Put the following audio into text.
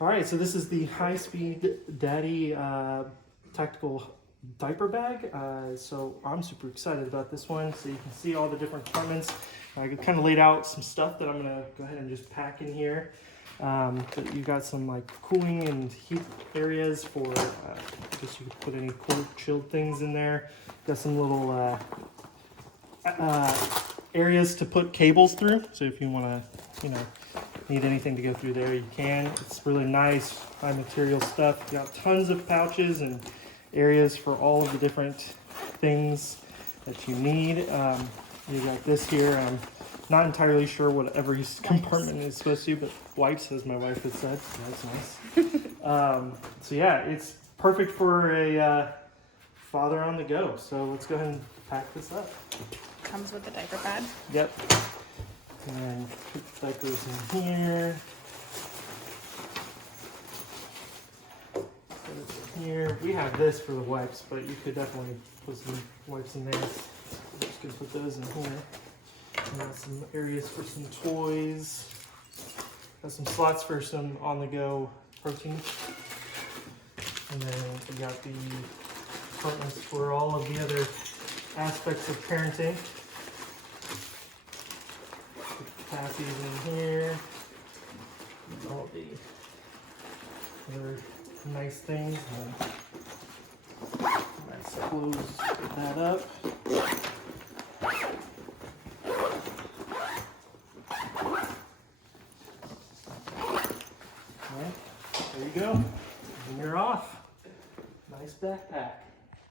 All right, so this is the high-speed daddy tactical diaper bag. So I'm super excited about this one. So you can see all the different compartments. I kind of laid out some stuff that I'm gonna go ahead and just pack in here. But you got some like cooling and heat areas for, I guess you could put any cool chilled things in there. Got some little areas to put cables through. So if you wanna, need anything to go through there, you can. It's really nice, high material stuff. You got tons of pouches and areas for all of the different things that you need. You got this here. I'm not entirely sure what every compartment is supposed to, but wipes, as my wife has said. So that's nice. So yeah, it's perfect for a father on the go. So let's go ahead and pack this up. Comes with a diaper pad. Yep. And put the diapers in here. Put it in here. We have this for the wipes, but you could definitely put some wipes in there. I'm just gonna put those in here. And got some areas for some toys. Got some slots for some on-the-go protein. And then we got the compartments for all of the other aspects of parenting. Passies in here. All the other nice things. And let's close that up.